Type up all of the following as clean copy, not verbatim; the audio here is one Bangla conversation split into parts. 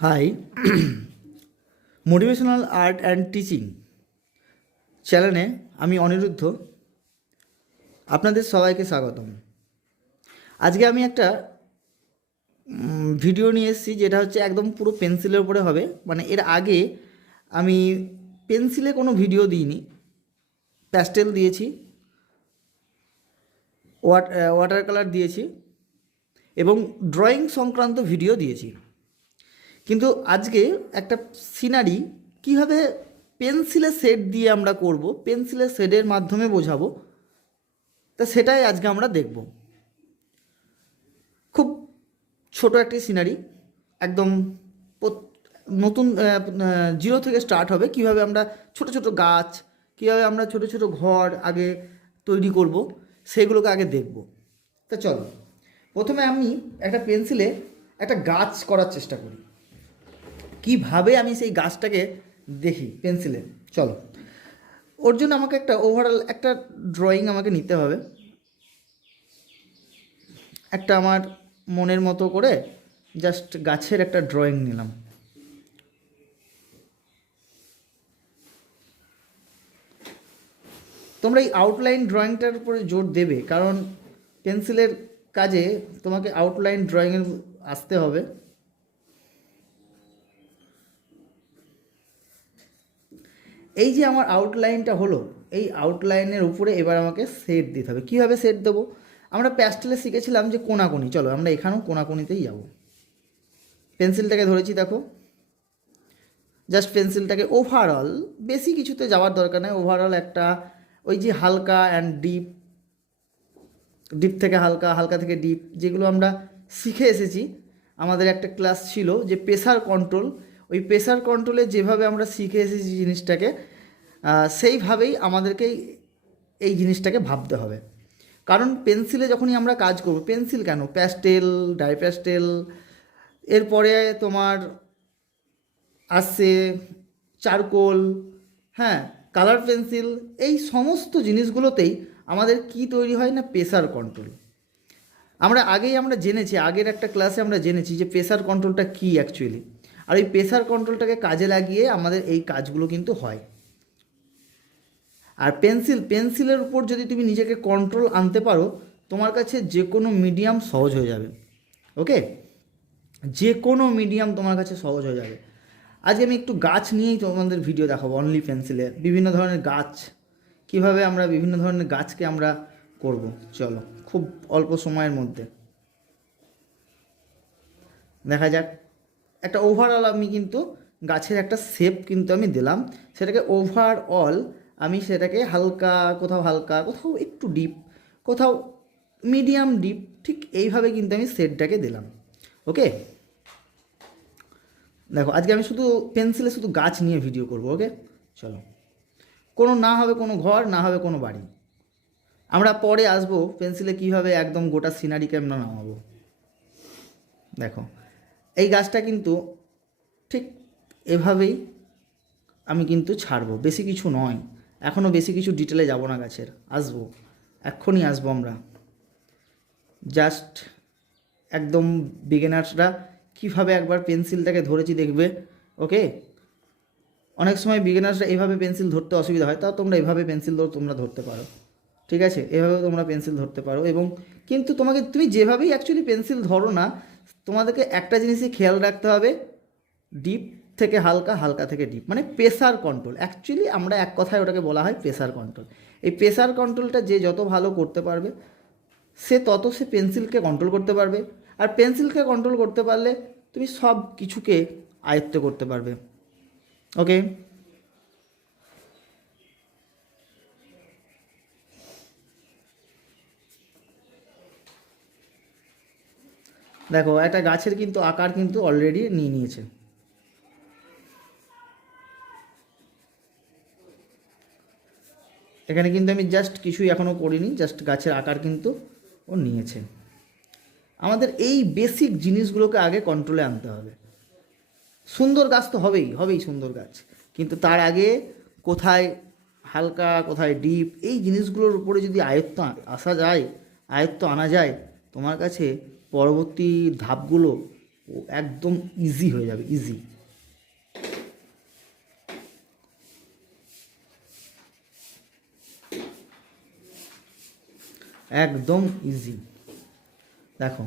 High, motivational art and teaching চ্যানেলে আমি অনিরুদ্ধ। আপনাদের সবাইকে স্বাগতম। আজকে আমি একটা ভিডিও নিয়ে এসেছি, যেটা হচ্ছে একদম পুরো পেন্সিলের উপরে হবে। মানে এর আগে আমি পেন্সিলে কোনো ভিডিও দিইনি, প্যাস্টেল দিয়েছি, ওয়াটার কালার দিয়েছি এবং ড্রয়িং সংক্রান্ত ভিডিও দিয়েছি। কিন্তু আজকে একটা সিনারি কীভাবে পেন্সিলের শেড দিয়ে আমরা করব, পেন্সিলের শেডের মাধ্যমে বোঝাবো, তা সেটাই আজকে আমরা দেখব। খুব ছোট একটি সিনারি, একদম নতুন জিরো থেকে স্টার্ট হবে। কিভাবে আমরা ছোট ছোট গাছ, কীভাবে আমরা ছোট ছোট ঘর আগে তৈরি করব, সেগুলোকে আগে দেখব। তা চলো, প্রথমে আমি একটা পেন্সিলে একটা গাছ করার চেষ্টা করি। কিভাবে আমি সেই গাছটাকে দেখি পেন্সিলে, চলো। ওর জন্য আমাকে একটা ওভারঅল একটা ড্রয়িং আমাকে নিতে হবে। একটা আমার মনের মতো করে জাস্ট গাছের একটা ড্রয়িং নিলাম। তোমরা এই আউটলাইন ড্রয়িংটার উপরে জোর দেবে, কারণ পেন্সিলের কাজে তোমাকে আউটলাইন ড্রয়িংয়ে আসতে হবে। এই যে আমার আউটলাইনটা হলো, এই আউটলাইনের উপরে এবার আমাকে শেড দিতে হবে। কীভাবে শেড দেবো? আমরা প্যাস্টেলে শিখেছিলাম যে কোনাকুনি, চলো আমরা এখানেও কোনাকুনিতেই যাব। পেন্সিলটাকে ধরেছি, দেখো, জাস্ট পেন্সিলটাকে ওভারঅল, বেশি কিছুতে যাওয়ার দরকার নেই, ওভারঅল একটা ওই যে হালকা অ্যান্ড ডিপ, ডিপ থেকে হালকা, হালকা থেকে ডিপ, যেগুলো আমরা শিখে এসেছি। আমাদের একটা ক্লাস ছিল যে প্রেসার কন্ট্রোল, ওই প্রেসার কন্ট্রোলে যেভাবে আমরা শিখে এসেছি জিনিসটাকে, সেইভাবেই আমাদেরকে এই জিনিসটাকে ভাবতে হবে। কারণ পেন্সিলে যখনই আমরা কাজ করব, পেন্সিল কেন, প্যাস্টেল, ডাই প্যাস্টেল, এরপরে তোমার আসছে চারকোল, হ্যাঁ, কালার পেন্সিল, এই সমস্ত জিনিসগুলোতেই আমাদের কি তৈরি হয় না, প্রেসার কন্ট্রোল। আমরা জেনেছি, আগের একটা ক্লাসে আমরা জেনেছি যে প্রেসার কন্ট্রোলটা কী অ্যাকচুয়ালি। আর এই প্রেসার কন্ট্রোলটাকে কাজে লাগিয়ে আমাদের এই কাজগুলো কিন্তু হয়। আর পেন্সিলের উপর যদি তুমি নিজেকে কন্ট্রোল আনতে পারো, তোমার কাছে যে কোনো মিডিয়াম সহজ হয়ে যাবে। ওকে, যে কোনো মিডিয়াম তোমার কাছে সহজ হয়ে যাবে। আজকে আমি একটু গাছ নিয়েই তোমাদের ভিডিও দেখাবো, অনলি পেন্সিলে বিভিন্ন ধরনের গাছ, কিভাবে আমরা বিভিন্ন ধরনের গাছকে আমরা করব। চলো, খুব অল্প সময়ের মধ্যে দেখা যাক। একটা ওভারঅল আমি কিন্তু গাছের একটা শেপ কিন্তু আমি দিলাম, সেটাকে ওভারঅল আমি সেটাকে হালকা, কোথাও একটু ডিপ, কোথাও মিডিয়াম ডিপ, ঠিক এইভাবে কিন্তু আমি শেডটাকে দিলাম। ওকে, দেখো, আজকে আমি শুধু পেন্সিলে শুধু গাছ নিয়ে ভিডিও করব। ওকে, চলো। কোনো না হবে কোনো ঘর, না হবে কোনো বাড়ি। আমরা পরে আসবো পেন্সিলে কীভাবে একদম গোটা সিনারিকে আমরা নামাবো। দেখো, এই গাছটা কিন্তু ঠিক এভাবেই আমি কিন্তু ছাড়বো, বেশি কিছু নয়। এখনও বেশি কিছু ডিটেলে যাব না গাছের, আসবো, এক্ষুনি আসবো আমরা। জাস্ট একদম বিগিনার্সরা কীভাবে একবার পেন্সিলটাকে ধরেছি দেখবে। ওকে, অনেক সময় বিগিনার্সরা এইভাবে পেন্সিল ধরতে অসুবিধা হয়, তাও তোমরা এভাবে পেন্সিল তোমরা ধরতে পারো। ঠিক আছে, এভাবেও তোমরা পেন্সিল ধরতে পারো। এবং কিন্তু তুমি যেভাবেই অ্যাকচুয়ালি পেন্সিল ধরো না, তোমাদেরকে একটা জিনিসই খেয়াল রাখতে হবে, ডিপ থেকে হালকা, হালকা থেকে ডিপ, মানে প্রেসার কন্ট্রোল। অ্যাকচুয়ালি আমরা এক কথায় ওটাকে বলা হয় প্রেসার কন্ট্রোল। এই প্রেসার কন্ট্রোলটা যে যত ভালো করতে পারবে, সে পেন্সিলকে কন্ট্রোল করতে পারবে। আর পেন্সিলকে কন্ট্রোল করতে পারলে তুমি সব কিছুকে আয়ত্ত করতে পারবে। ওকে, দেখো, একটা গাছের কিন্তু আকার কিন্তু অলরেডি নিয়ে নিয়েছে। এখানে কিন্তু আমি জাস্ট কিছুই এখনও করিনি, জাস্ট গাছের আকার কিন্তু ও নিয়েছে। আমাদের এই বেসিক জিনিসগুলোকে আগে কন্ট্রোলে আনতে হবে। সুন্দর গাছ তো হবেই সুন্দর গাছ, কিন্তু তার আগে কোথায় হালকা, কোথায় ডিপ, এই জিনিসগুলোর উপরে যদি আয়ত্ত আনা যায়, তোমার কাছে পরবর্তী ধাপগুলো ও একদম ইজি হয়ে যাবে, ইজি। একদম ইজি। দেখো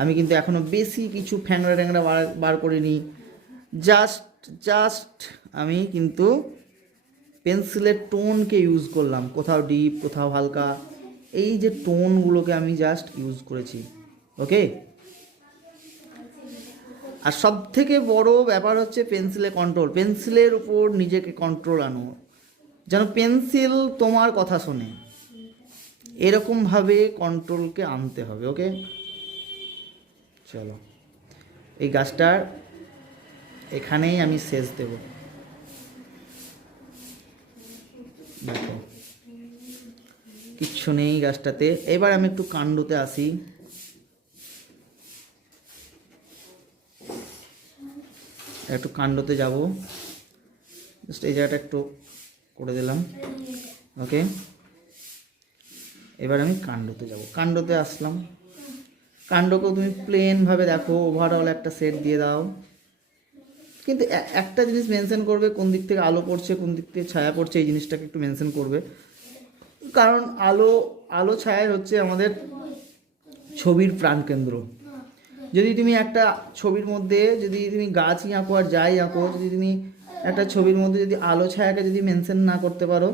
আমি কিন্তু এখনো বেশি কিছু ফ্যাংরা ট্যাংরা বার করিনি, জাস্ট আমি কিন্তু পেন্সিলের টোনকে ইউজ করলাম, কোথাও ডিপ কোথাও হালকা, এই যে টোনগুলোকে আমি জাস্ট ইউজ করেছি। ওকে, আর সব থেকে বড় ব্যাপার হচ্ছে পেন্সিলে কন্ট্রোল, পেন্সিলের উপর নিজেকে কন্ট্রোল আনো, যেন পেন্সিল তোমার কথা শোনে, এরকমভাবে কন্ট্রোলকে আনতে হবে। ওকে, চলো এই গাছটার এখানেই আমি শেষ দেব। দেখো কিচ্ছু নেই গাছটাতে। এবার আমি একটু কাণ্ডতে আসি। একটু কাণ্ডতে যাব, জাস্ট এই জায়গাটা একটু করে দিলাম। ওকে, এবার আমি কাণ্ডতে যাব। কাণ্ডতে আসলাম, কাণ্ডকেও তুমি প্লেনভাবে দেখো, ওভারঅল একটা সেট দিয়ে দাও। কিন্তু একটা জিনিস মেনশন করবে, কোন দিক থেকে আলো পড়ছে কোন দিক থেকে ছায়া পড়ছে, এই জিনিসটাকে একটু মেনশন করবে, কারণ আলো ছায়া হচ্ছে আমাদের ছবির প্রাণকেন্দ্র। যদি তুমি একটা ছবির মধ্যে যদি তুমি গাছই আঁকো আর যাই আঁকো, যদি তুমি একটা ছবির মধ্যে যদি আলো ছায়াকে যদি মেনশন না করতে পারো,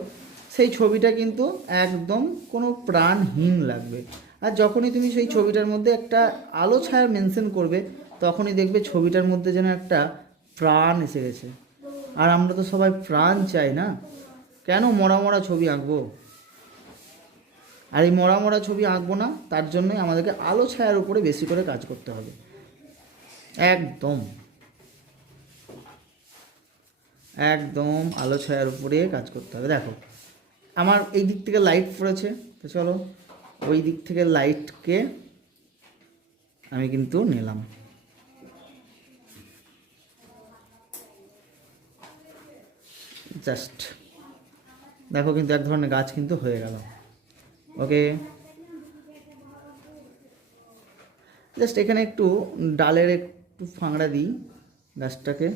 সেই ছবিটা কিন্তু একদম কোনো প্রাণহীন লাগবে। আর যখনই তুমি সেই ছবিটার মধ্যে একটা আলো ছায়া মেনশন করবে, তখনই দেখবে ছবিটার মধ্যে যেন একটা প্রাণ এসে গেছে। আর আমরা তো সবাই প্রাণ চাই না, কেন মরা মরা ছবি আঁকবো? আর এই মরা মরা ছবি আঁকবো না, তার জন্যই আমাদেরকে আলো ছায়ার উপরে বেশি করে কাজ করতে হবে। একদম একদম আলো ছায়ার উপরে কাজ করতে হবে। দেখো আমার এই দিক থেকে লাইট পড়েছে, তো চলো ওই দিক থেকে লাইটকে আমি কিন্তু নিলাম। জাস্ট দেখো কিন্তু এক ধরনের গাছ কিন্তু হয়ে গেল। ওকে, জাস্ট এখানে একটু ডালের একটু ফাংড়া দিই গাছটাকে।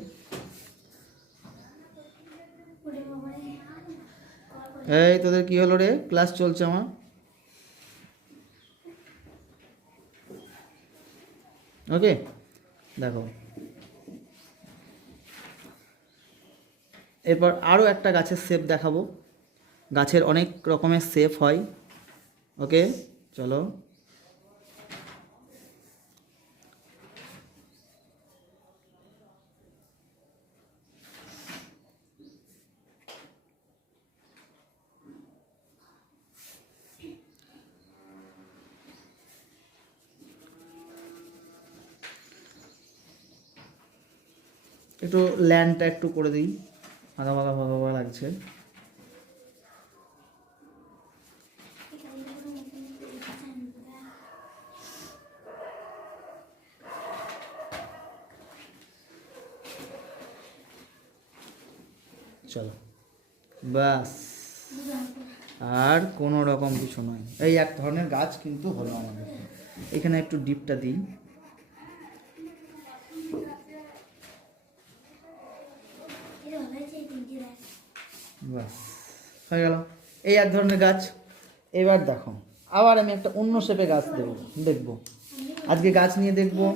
এই তোদের কি হলো রে? ক্লাস চলছে আমার। ওকে, দেখো এরপর আরও একটা গাছের শেপ দেখাবো। গাছের অনেক রকমের শেপ হয়। ওকে, চলো একটু ল্যান্ডটা একটু করে দিই, ফাঁকা ফাঁকা ফাঁকা ফাঁকা লাগছে। চলো বাস, আর কোনো রকম কিছু নয়। এই এক ধরনের গাছ কিন্তু হলো আমাদের। এখানে একটু ডিপটা দিই। বাস হয়ে গেল, এই এক ধরনের গাছ। এবার দেখো আবার আমি একটা অন্য শেপে গাছ দেখবো। আজকে গাছ নিয়ে দেখবো